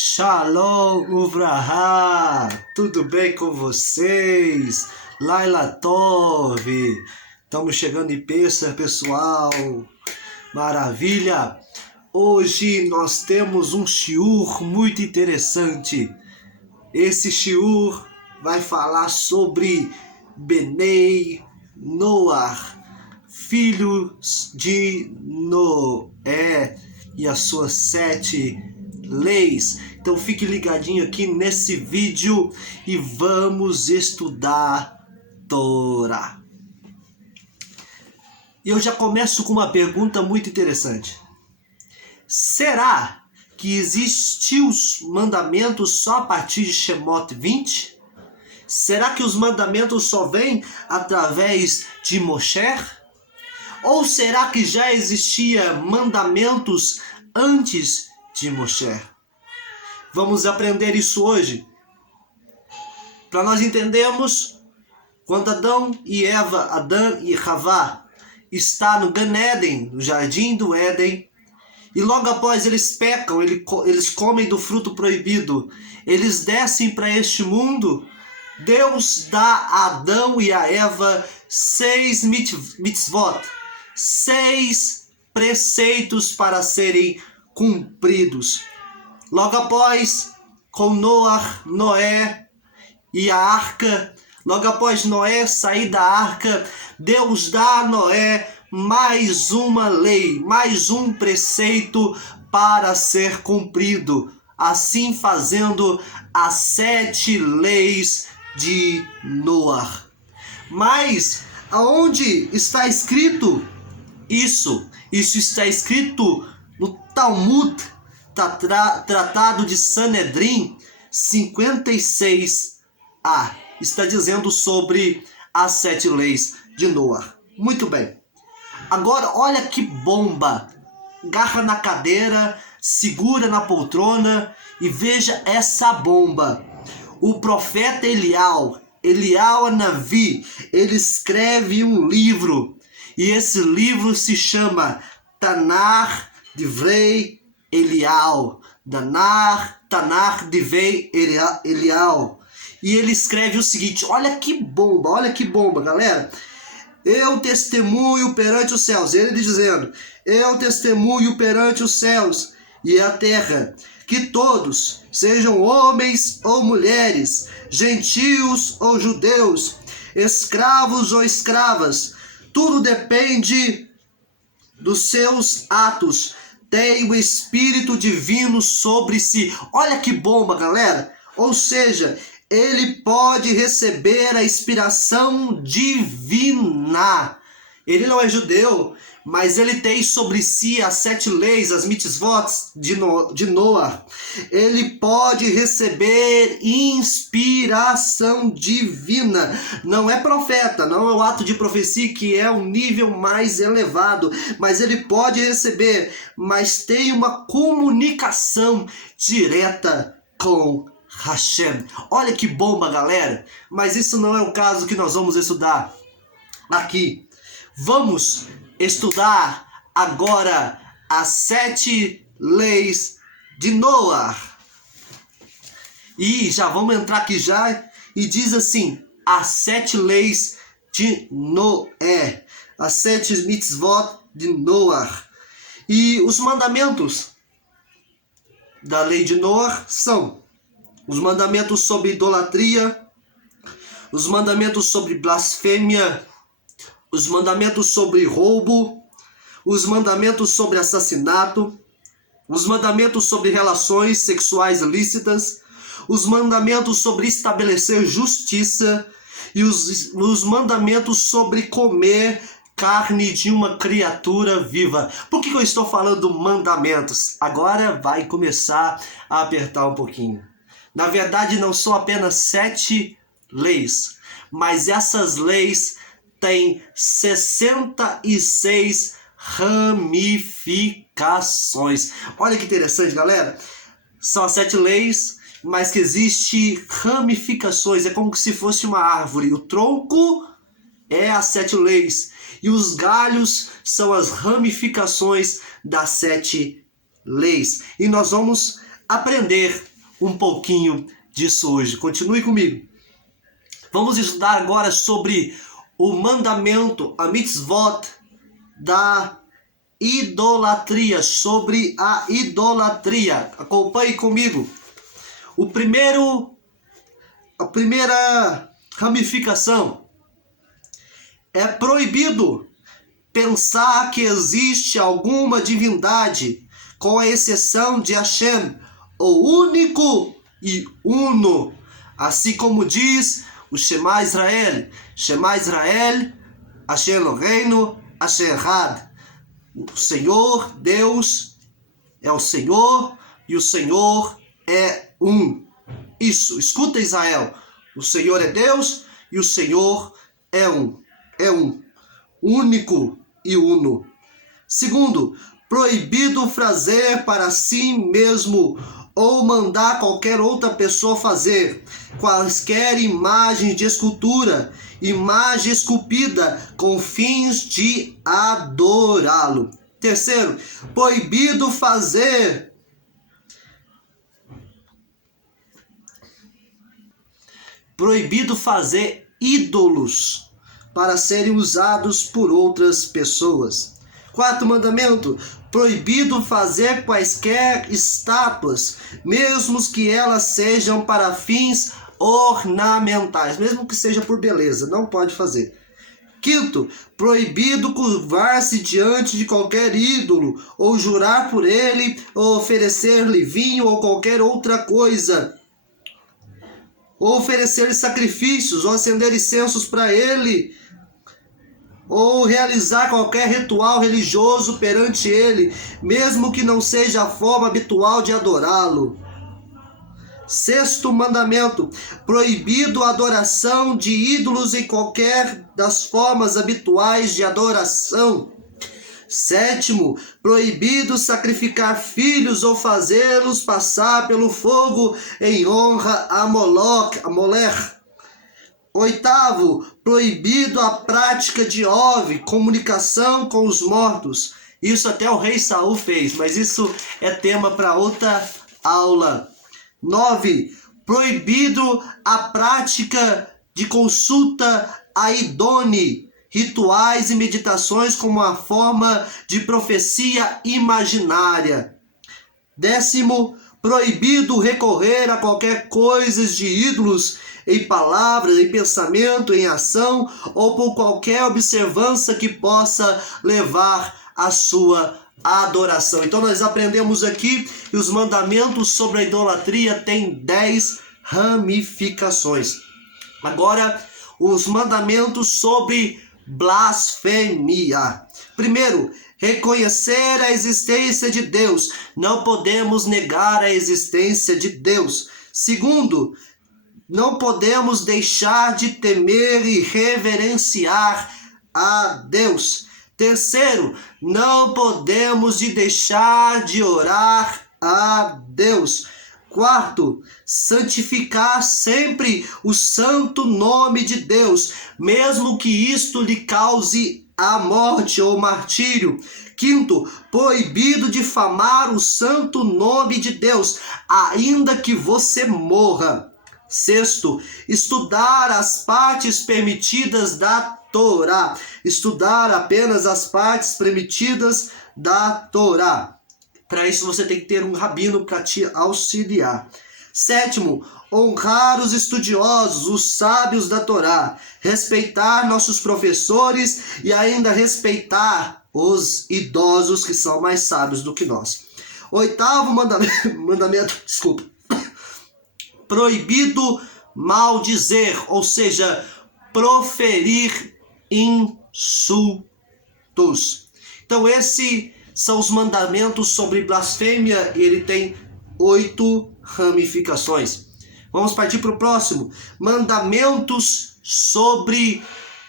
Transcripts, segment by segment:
Shalom Uvraha! Tudo bem com vocês? Laila Tov! Estamos chegando em Pêssar, pessoal! Maravilha! Hoje nós temos um shiur muito interessante. Esse shiur vai falar sobre Benei Noar, filhos de Noé e as suas 7 leis. Então fique ligadinho aqui nesse vídeo e vamos estudar Torá. E eu já começo com uma pergunta muito interessante. Será que existem os mandamentos só a partir de Shemot 20? Será que os mandamentos só vêm através de Moshe? Ou será que já existia mandamentos antes de Moshe? Vamos aprender isso hoje. Para nós entendermos, quando Adão e Havá está no Gan Eden, no Jardim do Éden, e logo após eles pecam, eles comem do fruto proibido, eles descem para este mundo, Deus dá a Adão e a Eva 6 mitzvot, 6 preceitos para serem cumpridos. Logo após, com Noé e a arca, logo após Noé sair da arca, Deus dá a Noé mais uma lei, mais um preceito para ser cumprido, assim fazendo as 7 leis de Noé. Mas aonde está escrito isso? Isso está escrito no Talmud, Tratado de Sanedrim 56a. Está dizendo sobre as 7 leis de Noé. Muito bem. Agora, olha que bomba. Agarra na cadeira, segura na poltrona e veja essa bomba. O profeta Elial Navi, ele escreve um livro. E esse livro se chama Tanar Divrei Elial. Tanar Divrei Elial. E ele escreve o seguinte, olha que bomba, galera. Eu testemunho perante os céus, ele dizendo, eu testemunho perante os céus e a terra, que todos, sejam homens ou mulheres, gentios ou judeus, escravos ou escravas, tudo depende dos seus atos, tem o Espírito Divino sobre si. Olha que bomba, galera! Ou seja, ele pode receber a inspiração divina. Ele não é judeu, mas ele tem sobre si as 7 leis, as mitzvot de Noé. Ele pode receber inspiração divina. Não é profeta, não é o ato de profecia que é um nível mais elevado, mas ele pode receber, mas tem uma comunicação direta com Hashem. Olha que bomba, galera. Mas isso não é o caso que nós vamos estudar aqui. Vamos estudar agora as 7 leis de Noé. E já vamos entrar aqui já. E diz assim, as 7 leis de Noé. As 7 mitzvot de Noé. E os mandamentos da lei de Noé são os mandamentos sobre idolatria, os mandamentos sobre blasfêmia, os mandamentos sobre roubo, os mandamentos sobre assassinato, os mandamentos sobre relações sexuais ilícitas, os mandamentos sobre estabelecer justiça e os mandamentos sobre comer carne de uma criatura viva. Por que eu estou falando mandamentos? Agora vai começar a apertar um pouquinho. Na verdade, não são apenas 7 leis, mas essas leis têm 66 ramificações. Olha que interessante, galera. São as 7 leis, mas que existem ramificações. É como se fosse uma árvore. O tronco é as 7 leis e os galhos são as ramificações das 7 leis. E nós vamos aprender um pouquinho disso hoje. Continue comigo. Vamos estudar agora sobre o mandamento, a mitzvot da idolatria, sobre a idolatria. Acompanhe comigo. A primeira ramificação é proibido pensar que existe alguma divindade, com a exceção de Hashem, o único e uno, assim como diz o Shema Israel, Hashem Eloheinu, Hashem Echad. O Senhor, Deus, é o Senhor e o Senhor é um. Isso, escuta Israel, o Senhor é Deus e o Senhor é um. É um, único e uno. Segundo, proibido fazer para si mesmo ou mandar qualquer outra pessoa fazer quaisquer imagens de escultura, imagem esculpida com fins de adorá-lo. Terceiro, proibido fazer ídolos para serem usados por outras pessoas. Quarto mandamento, proibido fazer quaisquer estátuas, mesmo que elas sejam para fins ornamentais, mesmo que seja por beleza, não pode fazer. Quinto, proibido curvar-se diante de qualquer ídolo, ou jurar por ele, ou oferecer-lhe vinho ou qualquer outra coisa, ou oferecer-lhe sacrifícios, ou acender incensos para ele, ou realizar qualquer ritual religioso perante ele, mesmo que não seja a forma habitual de adorá-lo. Sexto mandamento, proibido a adoração de ídolos em qualquer das formas habituais de adoração. Sétimo, proibido sacrificar filhos ou fazê-los passar pelo fogo em honra a Molech. Oitavo, proibido a prática de comunicação com os mortos. Isso até o rei Saul fez, mas isso é tema para outra aula. 9. Proibido a prática de consulta a Idone, rituais e meditações como uma forma de profecia imaginária. 10º, proibido recorrer a qualquer coisa de ídolos em palavras, em pensamento, em ação ou por qualquer observância que possa levar à sua adoração. Então nós aprendemos aqui que os mandamentos sobre a idolatria têm 10 ramificações. Agora, os mandamentos sobre blasfêmia. Primeiro, reconhecer a existência de Deus. Não podemos negar a existência de Deus. Segundo, não podemos deixar de temer e reverenciar a Deus. Terceiro, não podemos deixar de orar a Deus. Quarto, santificar sempre o santo nome de Deus, mesmo que isto lhe cause a morte ou martírio. Quinto, proibido difamar o santo nome de Deus, ainda que você morra. Sexto, estudar as partes permitidas da Torá. Estudar apenas as partes permitidas da Torá. Para isso você tem que ter um rabino para te auxiliar. Sétimo, honrar os estudiosos, os sábios da Torá. Respeitar nossos professores e ainda respeitar os idosos que são mais sábios do que nós. Oitavo mandamento, desculpa. Proibido maldizer, ou seja, proferir insultos. Então esses são os mandamentos sobre blasfêmia e ele tem 8 ramificações. Vamos partir para o próximo. Mandamentos sobre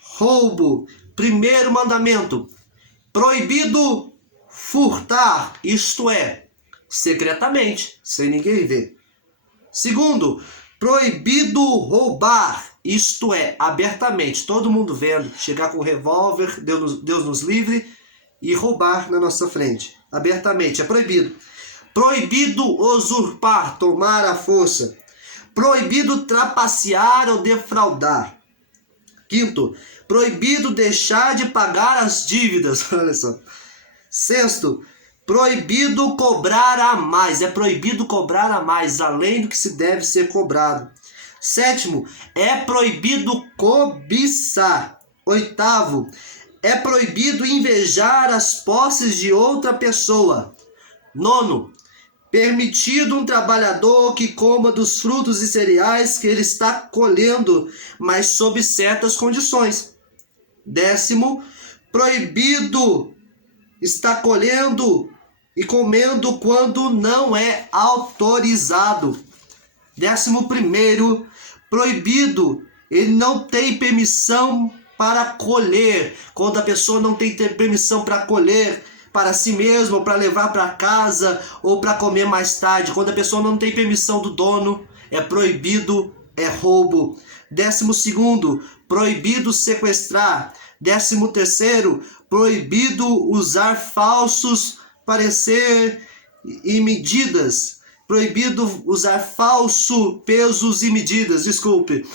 roubo. Primeiro mandamento, proibido furtar, isto é, secretamente, sem ninguém ver. Segundo, proibido roubar, isto é, abertamente, todo mundo vendo, chegar com um revólver, Deus nos livre, e roubar na nossa frente, abertamente, é proibido. Proibido usurpar, tomar à força. Proibido trapacear ou defraudar. Quinto, proibido deixar de pagar as dívidas. Olha só. Sexto, proibido cobrar a mais. É proibido cobrar a mais, além do que se deve ser cobrado. Sétimo, é proibido cobiçar. Oitavo, é proibido invejar as posses de outra pessoa. Nono, permitido um trabalhador que coma dos frutos e cereais que ele está colhendo, mas sob certas condições. Décimo, proibido estar colhendo e comendo quando não é autorizado. 11º, proibido, ele não tem permissão para colher, quando a pessoa não tem permissão para colher para si mesma, ou para levar para casa, ou para comer mais tarde, quando a pessoa não tem permissão do dono, é proibido, é roubo. 12º, proibido sequestrar. 13º, proibido usar falsos parecer e medidas. Proibido usar falso pesos e medidas, desculpe.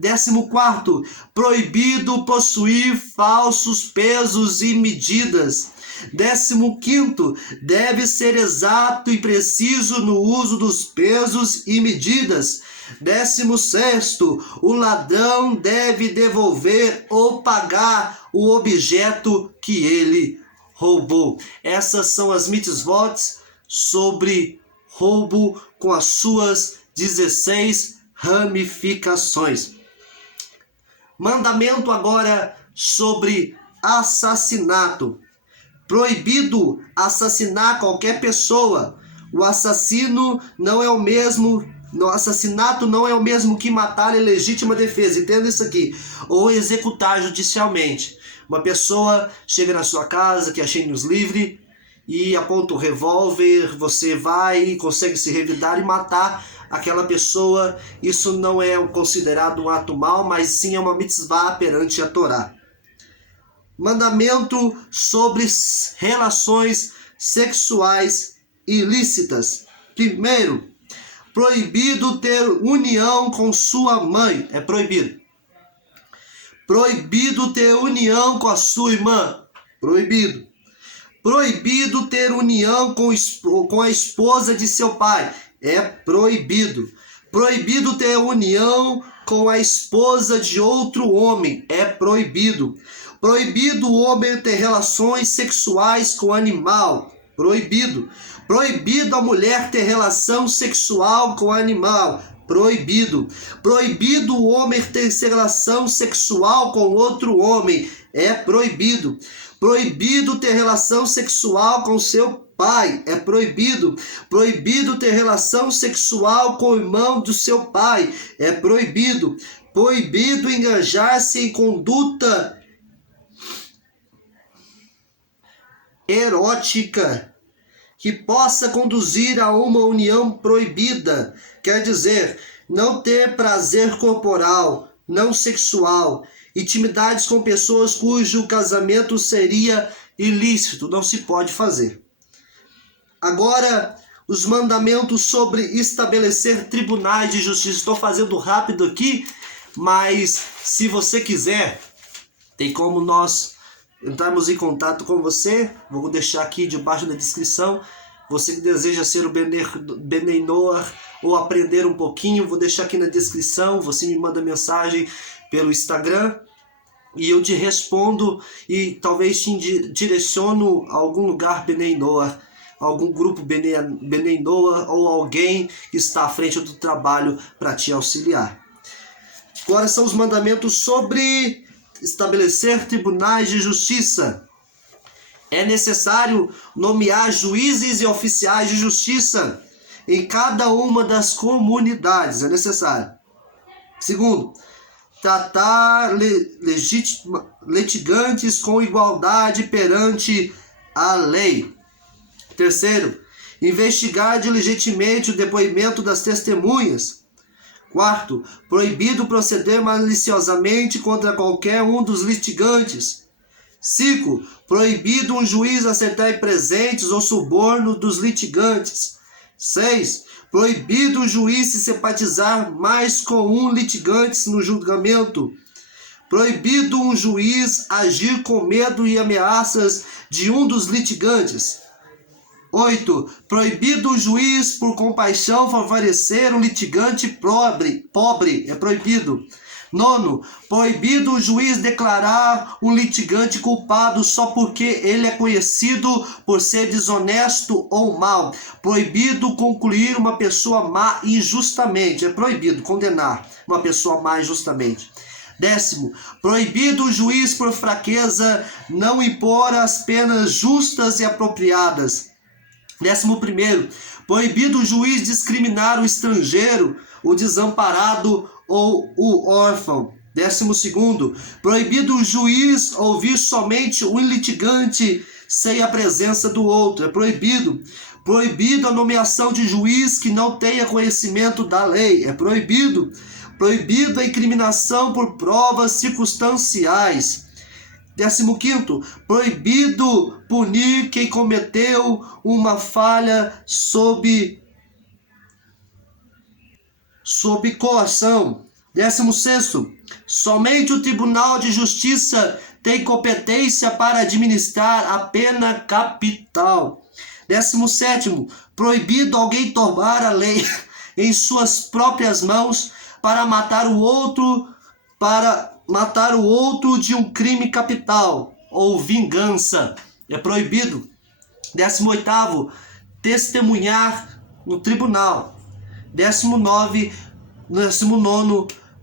14º, proibido possuir falsos pesos e medidas. 15º, deve ser exato e preciso no uso dos pesos e medidas. 16º, o ladrão deve devolver ou pagar o objeto que ele roubou. Essas são as mitzvot sobre roubo com as suas 16 ramificações. Mandamento agora sobre assassinato. Proibido assassinar qualquer pessoa. O assassino não é o mesmo, o assassinato não é o mesmo que matar em legítima defesa. Entenda isso aqui. Ou executar judicialmente. Uma pessoa chega na sua casa, que é cheio nos livre, e aponta o revólver, você vai e consegue se revidar e matar aquela pessoa. Isso não é considerado um ato mau, mas sim é uma mitzvah perante a Torá. Mandamento sobre relações sexuais ilícitas. Primeiro, proibido ter união com sua mãe. É proibido. Proibido ter união com a sua irmã. Proibido. Proibido ter união com a esposa de seu pai. É proibido. Proibido ter união com a esposa de outro homem. É proibido. Proibido o homem ter relações sexuais com animal. Proibido. Proibido a mulher ter relação sexual com animal. Proibido. Proibido o homem ter relação sexual com outro homem. É proibido. Proibido ter relação sexual com seu pai. É proibido. Proibido ter relação sexual com o irmão do seu pai. É proibido. Proibido engajar-se em conduta erótica que possa conduzir a uma união proibida. Quer dizer, não ter prazer corporal, não sexual, intimidades com pessoas cujo casamento seria ilícito, não se pode fazer. Agora, os mandamentos sobre estabelecer tribunais de justiça. Estou fazendo rápido aqui, mas se você quiser, tem como nós entrarmos em contato com você. Vou deixar aqui debaixo da descrição. Você que deseja ser o Benei Noach ou aprender um pouquinho, vou deixar aqui na descrição. Você me manda mensagem pelo Instagram e eu te respondo e talvez te direciono a algum lugar Benei Noach, algum grupo Benei Noach ou alguém que está à frente do trabalho para te auxiliar. Agora são os mandamentos sobre estabelecer tribunais de justiça. É necessário nomear juízes e oficiais de justiça em cada uma das comunidades. É necessário. Segundo, tratar litigantes com igualdade perante a lei. Terceiro, investigar diligentemente o depoimento das testemunhas. Quarto, proibido proceder maliciosamente contra qualquer um dos litigantes. 5. Proibido um juiz aceitar presentes ou suborno dos litigantes. 6. Proibido o juiz se simpatizar mais com um litigante no julgamento. Proibido um juiz agir com medo e ameaças de um dos litigantes. 8. Proibido o juiz, por compaixão, favorecer um litigante pobre. É proibido. 9. Proibido o juiz declarar um litigante culpado só porque ele é conhecido por ser desonesto ou mau. Proibido concluir uma pessoa má injustamente. É proibido condenar uma pessoa má injustamente. 10. Proibido o juiz, por fraqueza, não impor as penas justas e apropriadas. 11. Proibido o juiz discriminar o estrangeiro, o desamparado ou o órfão. 12. Proibido o juiz ouvir somente um litigante sem a presença do outro. É proibido. Proibido a nomeação de juiz que não tenha conhecimento da lei. É proibido. Proibido a incriminação por provas circunstanciais. 15. Proibido punir quem cometeu uma falha sob coação. 16. Somente o Tribunal de Justiça tem competência para administrar a pena capital. 17. Proibido alguém tomar a lei em suas próprias mãos para matar o outro de um crime capital ou vingança. É proibido. 18. Testemunhar no tribunal. 19.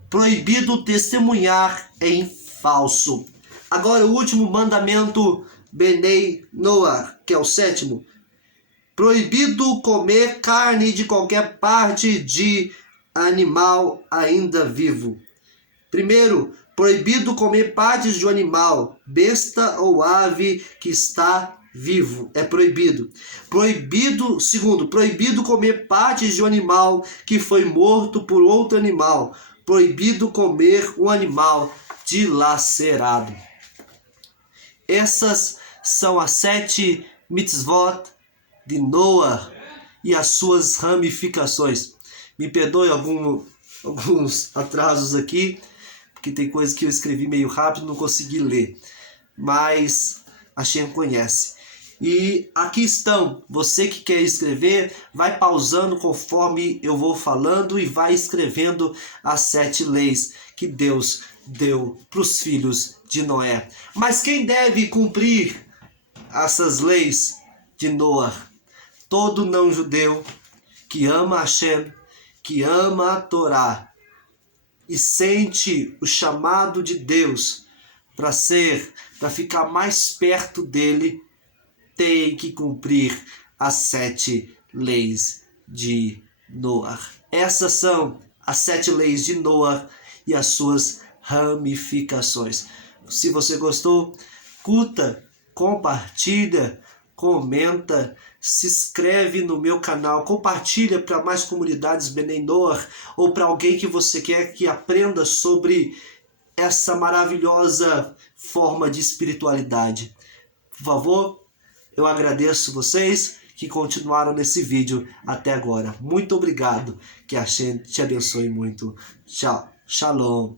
Proibido testemunhar em falso. Agora o último mandamento Benei Noah, que é o 7º. Proibido comer carne de qualquer parte de animal ainda vivo. 1. Proibido comer partes de um animal, besta ou ave que está vivo. É proibido. 2. Proibido comer partes de um animal que foi morto por outro animal. Proibido comer um animal dilacerado. Essas são as 7 mitzvot de Noah e as suas ramificações. Me perdoe alguns atrasos aqui, porque tem coisas que eu escrevi meio rápido e não consegui ler. Mas a Shem conhece. E aqui estão. Você que quer escrever, vai pausando conforme eu vou falando e vai escrevendo as 7 leis que Deus deu para os filhos de Noé. Mas quem deve cumprir essas leis de Noah? Todo não-judeu que ama a Shem, que ama a Torá e sente o chamado de Deus para ficar mais perto dele, tem que cumprir as 7 leis de Noah. Essas são as 7 leis de Noah e as suas ramificações. Se você gostou, curta, compartilha, comenta, se inscreve no meu canal, compartilha para mais comunidades Benei Noah ou para alguém que você quer que aprenda sobre essa maravilhosa forma de espiritualidade. Por favor, eu agradeço vocês que continuaram nesse vídeo até agora. Muito obrigado. Que a Shem te abençoe muito. Tchau. Shalom.